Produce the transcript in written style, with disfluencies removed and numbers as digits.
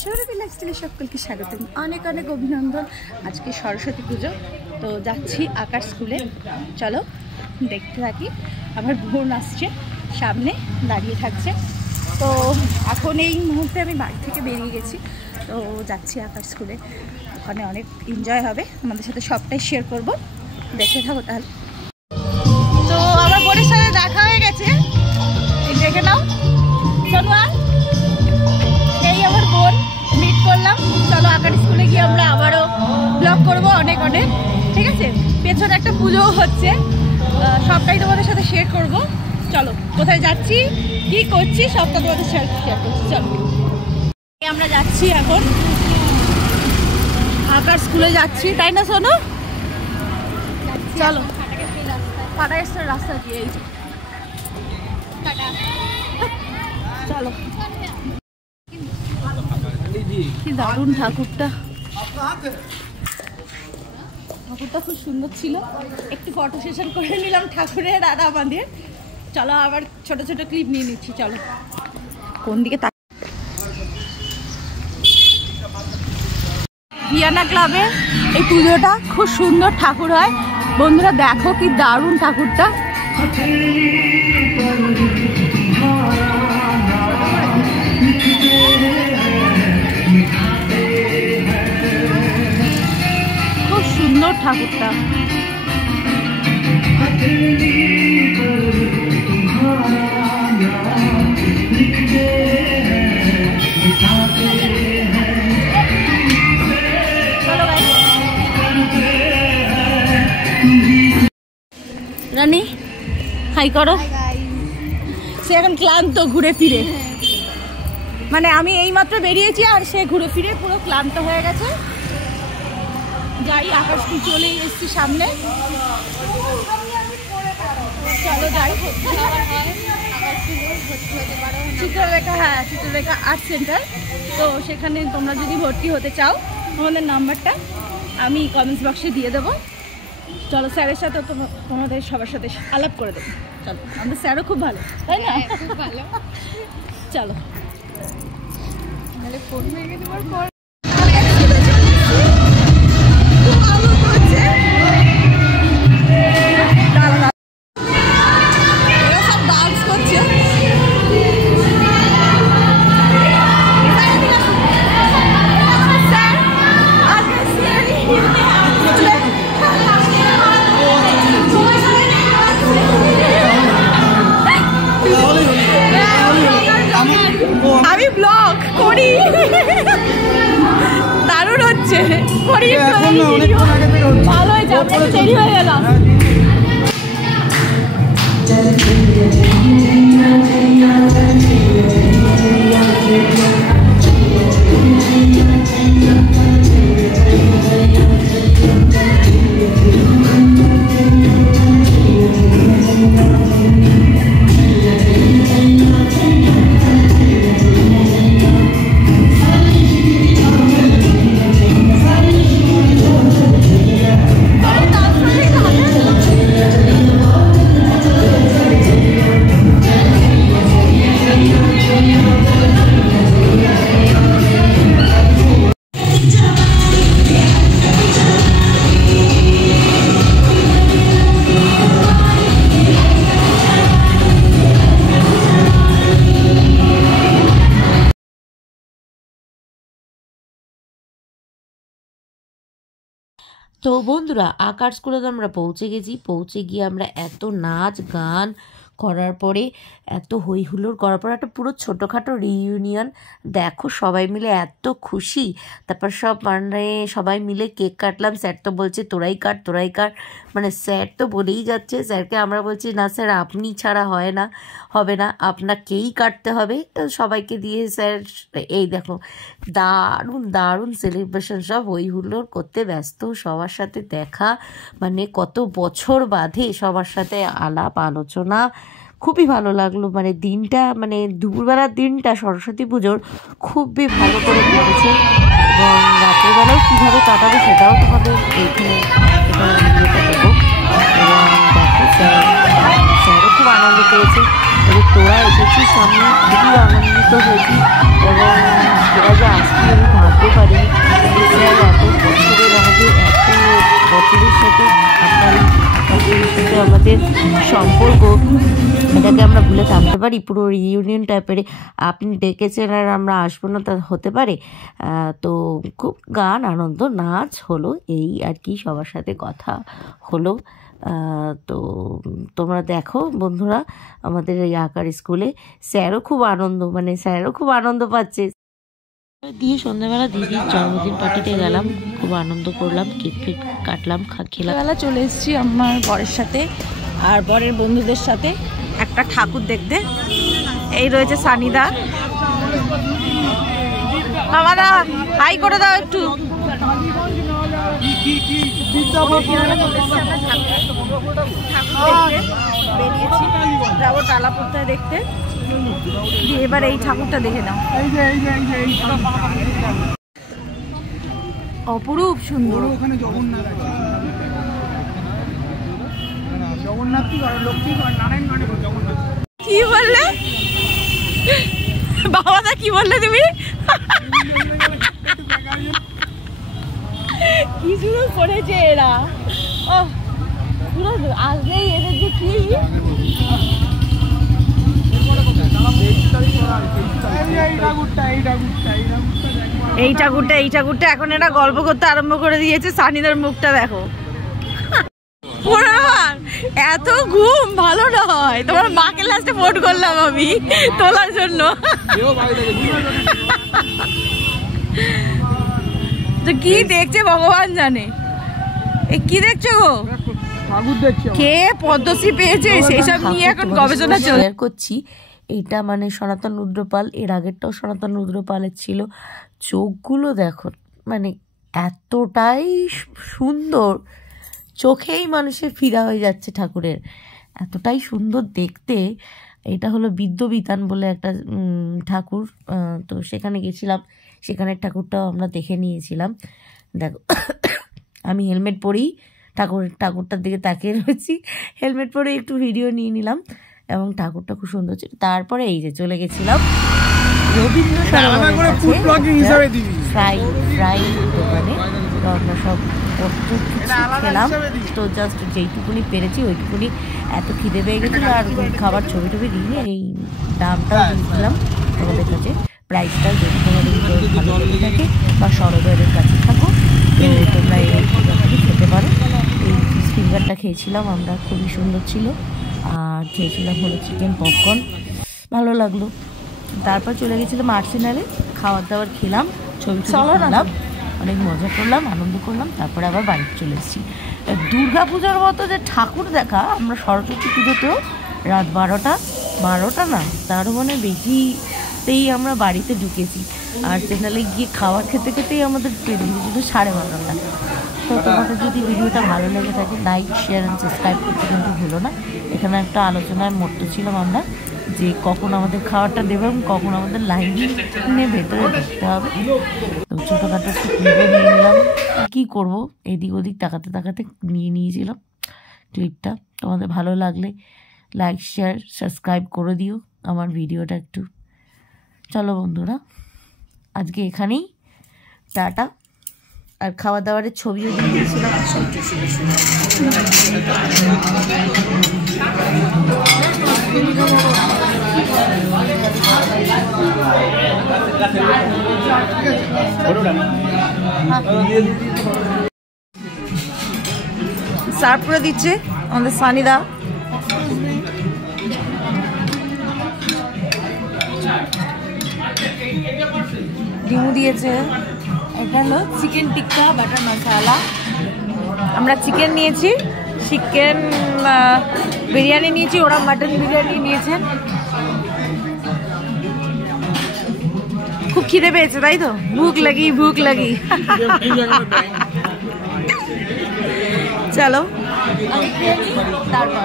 সৌরভী লাইফস্টাইলে সকলকে স্বাগত, অনেক অনেক অভিনন্দন। আজকে সরস্বতী পুজো, তো যাচ্ছি আকাশ স্কুলে। চলো দেখতে থাকি। আমার বোন আসছে, সামনে দাঁড়িয়ে থাকছে। তো এখন এই মুহূর্তে আমি বাড়ি থেকে বেরিয়ে গেছি, তো যাচ্ছি আকাশ স্কুলে। ওখানে অনেক এনজয় হবে, আমাদের সাথে সবটাই শেয়ার করব, দেখে থাকো তাহলে। তো আমার বোনের সাথে দেখা হয়ে গেছে, দেখে নাও। সোনুয়া, এই আমার বোন, মিট করলাম। চলো আকাশ স্কুলে গিয়ে আমরা আবারও ব্লগ করব অনেক অনেক, ঠিক আছে? পেছনে একটা পুজো হচ্ছে, সবটাই তোমাদের সাথে শেয়ার করব। চলো কোথায় যাচ্ছি, কি করছি, সবটা তোমাদের শেয়ার করছি। চলো আমরা যাচ্ছি এখন আকাশ স্কুলে যাচ্ছি, তাই না সোনু? চলো ফাটাইস্টার রাস্তা দিয়ে, এই চলো। কি দারুণ ঠাকুরটা, ঠাকুরটা খুব সুন্দর ছিল। একটু ফটো সেশন করে নিলাম ঠাকুরের আর আমাদের। চলো আবার ছোট ছোট ক্লিপ নিয়ে নিচ্ছি। চলো কোন দিকে ভিয়ানা ক্লাবে এই পুজোটা খুব সুন্দর ঠাকুর হয়। বন্ধুরা দেখো কি দারুণ ঠাকুরটা। খুব সুন্দর ঠাকুরটা। রানী হাই করো। সে এখন ক্লান্ত ঘুরে ফিরে, মানে আমি এইমাত্র বেরিয়েছি আর সে ঘুরে ফিরে পুরো ক্লান্ত হয়ে গেছে। যাই, আকাশ স্কুল চলে এসেছি সামনে। চলো যাই। চিত্রলেখা, হ্যাঁ চিত্রলেখা আর্ট সেন্টার। তো সেখানে তোমরা যদি ভর্তি হতে চাও, আমাদের নাম্বারটা আমি কমেন্টস বক্সে দিয়ে দেবো। চলো স্যারের সাথে তোমাদের সবার সাথে আলাপ করে দেবো। চলো, আমাদের স্যারও খুব ভালো, তাই না? খুব ভালো। চলো ফোন ভেঙে দেওয়ার পর আমি ব্লগ করি, দারুণ হচ্ছে। ভালো হয়েছে, আমি একটু দেরি হয়ে গেলাম। তো বন্ধুরা আকাশ স্কুলে তো আমরা পৌঁছে গেছি। পৌঁছে গিয়ে আমরা এত নাচ গান করার পরে, এত হই হুল্লোড় করার পর একটা পুরো ছোটোখাটো রিইউনিয়ন। দেখো সবাই মিলে এত খুশি। তারপর মানে সবাই মিলে কেক কাটলাম। স্যার তো বলছে তোরাই কাট তোরাই কাট, মানে স্যার তো বলেই যাচ্ছে। স্যারকে আমরা বলছি না স্যার আপনি ছাড়া হবে না, আপনাকেই কাটতে হবে। তো সবাইকে দিয়ে স্যার এই দেখো দারুণ দারুণ সেলিব্রেশন, সব হই হুল্লোড় করতে ব্যস্ত। সবার সাথে দেখা, মানে কত বছর বাদে সবার সাথে আলাপ আলোচনা, খুবই ভালো লাগলো। মানে দিনটা, মানে দুপুরবেলার দিনটা সরস্বতী পুজোর খুবই ভালো করে কেটেছে। এবং রাত্রেবেলাও কীভাবে কাটাবো সেটাও তোমাদের এইখানে দেবো। এবং দেখো স্যারও খুব আনন্দ পেয়েছে। তোরা এসেছিস, আমি খুবই আনন্দিত হয়েছি। এবং তোরা যে আসছিস আমাদের সম্পর্ক এটাকে আমরা ভুলে থাকতে পারি? পুরো রিইউনিয়ন টাইপের আপনি ডেকেছেন আর আমরা আসবো না, তা হতে পারে? তো খুব গান, আনন্দ, নাচ হলো, এই আর কি, সবার সাথে কথা হলো। তো তোমরা দেখো বন্ধুরা, আমাদের এই আঁকার স্কুলে স্যারও খুব আনন্দ পাচ্ছে। দিয়ে সন্ধ্যাবেলা দিদির জন্মদিন পার্টিতে গেলাম, খুব আনন্দ করলাম, কেক ফেক কাটলাম, খেলাম। বেলা চলে এসেছি আমার বরের সাথে আর বরের বন্ধুদের সাথে একটা ঠাকুর দেখতে। এই রয়েছে সানিদা, আমারা হাই করে দাও একটু। বেরিয়েছি, যাবো টালাপুরটা দেখতে। এবার এই ঠাকুরটা দেখে নাও, অপরূপ সুন্দর। ওখানে জগন্নাথ আছে, জগন্নাথ লক্ষ্মী নারায়ণ জগন্নাথ। কি বললে বাবাদা, কি বললে তুমি? কি শুরু করেছে এরা, ও পুরো আসলেই এদের যে কি এই ঠাকুরটা এখন এরা গল্প করতে আরম্ভ করে দিয়েছে। সানিদার মুখটা দেখো, এত ঘুম ভালো নয়। তোমার মাকে লাস্টে ফোন করলাম আমি তোলার জন্য। তো কি দেখছে ভগবান জানে। কি দেখছো গো? কে পদ্মশ্রী পেয়েছে সেই সব নিয়ে এখন গবেষণা করছি। এইটা মানে সনাতন রুদ্রপাল, এর আগেরটাও সনাতন রুদ্রপালের ছিল। চোখগুলো দেখো, মানে এতটাই সুন্দর, চোখেই মানুষের ফিদা হয়ে যাচ্ছে ঠাকুরের, এতটাই সুন্দর দেখতে। এটা হলো বিদ্যবিতান বলে একটা ঠাকুর, তো সেখানে গেছিলাম, সেখানের ঠাকুরটাও আমরা দেখে নিয়েছিলাম। দেখো আমি হেলমেট পরেই ঠাকুরটার দিকে তাকিয়ে রয়েছি, হেলমেট পরে একটু ভিডিও নিয়ে নিলাম এবং ঠাকুরটা খুব সুন্দর ছিল। তারপরে এই যে চলে গেছিলাম রবীন্দ্র ফ্রাই দোকানে, তো আমরা সব খেলাম। তো জাস্ট যেইটুকুনি পেরেছি ওইটুকুনি, এত খিদে পেয়ে গেছিলো আর খাবার ছবি টবি দিয়ে এই দামটাও দিয়েছিলাম তোমাদের কাছে, প্রাইসটা যদি তোমাদের ভালো লেগে থাকে বা সরোবরের কাছে থাকো তো তোমরা এই খেতে পারো। এই ফিশ ফিঙ্গারটা খেয়েছিলাম আমরা, খুবই সুন্দর ছিল। আর খেয়েছিলাম হলো চিকেন পপকর্ন, ভালো লাগলো। তারপর চলে গেছিলাম আর্সেনালে, খাবার দাবার খেলাম, ছবি তুললাম, অনেক মজা করলাম, আনন্দ করলাম। তারপরে আবার বাড়িতে চলে এসেছি। দুর্গা পুজোর মতো যে ঠাকুর দেখা, আমরা সরস্বতী পুজোতেও রাত 12টা না তারও মানে বেশিতেই আমরা বাড়িতে ঢুকেছি। আর্সেনালে গিয়ে খাবার খেতে খেতেই আমাদের পেরে গেছিল 12:30টা। তো তোমাদের যদি ভিডিওটা ভালো লেগে থাকে লাইক, শেয়ার অ্যান্ড সাবস্ক্রাইব করতে কিন্তু ভুলো না। এখানে একটা আলোচনায় মরতে ছিলাম আমরা যে কখন আমাদের খাবারটা দেবে এবং কখন আমাদের লাইনে ভেতরে ঢুকতে হবে। তো ছোটোখাটো একটু ক্লিপও নিয়ে নিলাম, কী করবো, এদিক ওদিক তাকাতে নিয়ে নিয়েছিলাম ক্লিপটা। তোমাদের ভালো লাগলে লাইক, শেয়ার, সাবস্ক্রাইব করে দিও আমার ভিডিওটা একটু। চলো বন্ধুরা, আজকে এখানেই টাটা। আর খাওয়া দাওয়ারের ছবিও দিয়ে দিয়েছিলাম। সার্ভ করে দিচ্ছে আমাদের সানিদা। ডিমু দিয়েছে। এটা হলো চিকেন টিক্কা বাটার মশালা। আমরা চিকেন নিয়েছি, চিকেন বিরিয়ানি নিয়েছি, ওরা মাটন বিরিয়ানি নিয়েছেন। খুব খিদে পেয়েছে তাই তো, ভুক লাগি। চলো তারপর